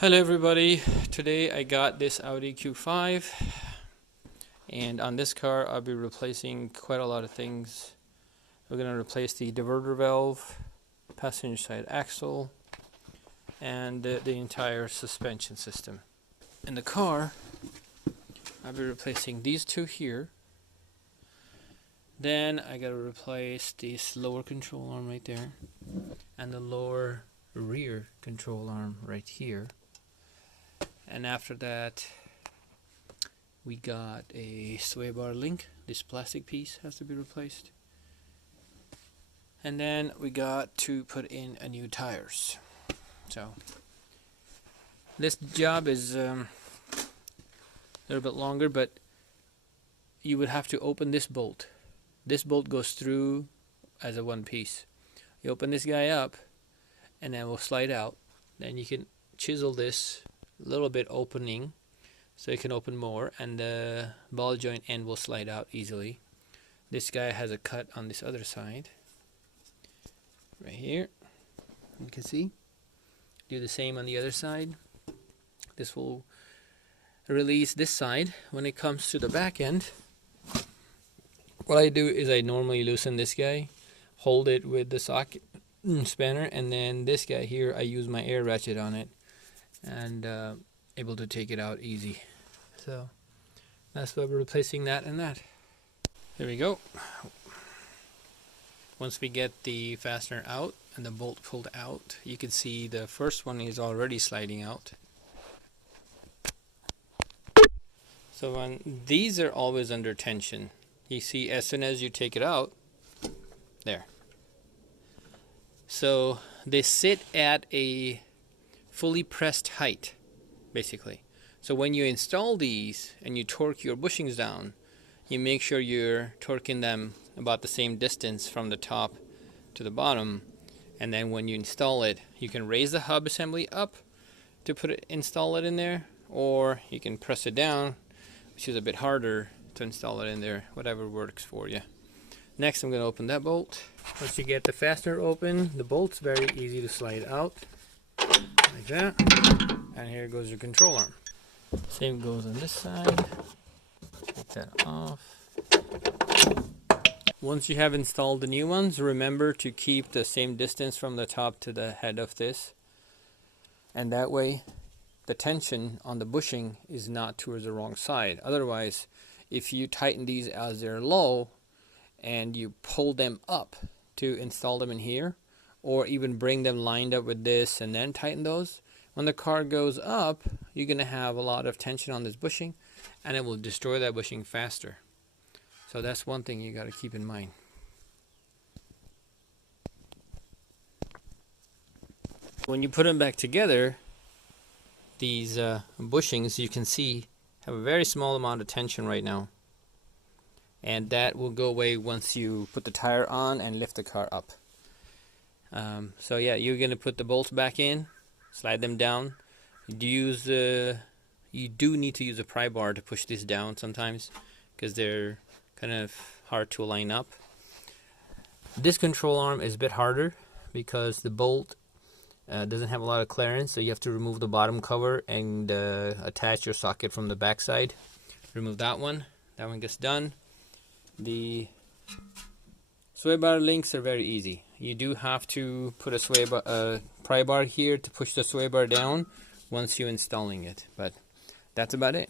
Hello everybody, today I got this Audi Q5 and on this car I'll be replacing quite a lot of things. We're going to replace the diverter valve, passenger side axle, and the entire suspension system. In the car I'll be replacing these two here. Then I got to replace this lower control arm right there and the lower rear control arm right here. And after that, we got a sway bar link. This plastic piece has to be replaced. And then we got to put in a new tires. So this job is a little bit longer, but you would have to open this bolt. This bolt goes through as a one piece. You open this guy up, and then it will slide out. Then you can chisel this little bit opening so it can open more, and the ball joint end will slide out easily. This guy has a cut on this other side right here, you can see. Do the same on the other side. This will release this side. When it comes to the back end, what I do is I normally loosen this guy, hold it with the socket spanner, and then this guy here I use my air ratchet on it and able to take it out easy. So that's why we're replacing that and that. There we go. Once we get the fastener out and the bolt pulled out, you can see the first one is already sliding out. So when these are always under tension, you see as soon as you take it out, there. So they sit at a fully pressed height, basically. So when you install these and you torque your bushings down, you make sure you're torquing them about the same distance from the top to the bottom. And then when you install it, you can raise the hub assembly up to install it in there, or you can press it down, which is a bit harder to install it in there, whatever works for you. Next, I'm going to open that bolt. Once you get the fastener open, the bolt's very easy to slide out like that, and here goes your control arm. Same goes on this side. Take that off. Once you have installed the new ones, remember to keep the same distance from the top to the head of this, and that way the tension on the bushing is not towards the wrong side. Otherwise, if you tighten these as they're low and you pull them up to install them in here, or even bring them lined up with this and then tighten those, when the car goes up, you're going to have a lot of tension on this bushing, and it will destroy that bushing faster. So that's one thing you got to keep in mind. When you put them back together, these bushings, you can see, have a very small amount of tension right now, and that will go away once you put the tire on and lift the car up. So yeah, you're going to put the bolts back in, slide them down. You do need to use a pry bar to push this down sometimes, because they're kind of hard to line up. This control arm is a bit harder because the bolt doesn't have a lot of clearance, so you have to remove the bottom cover and attach your socket from the back side. Remove that one. That one gets done. The sway bar links are very easy. You do have to put a pry bar here to push the sway bar down once you're installing it, but that's about it.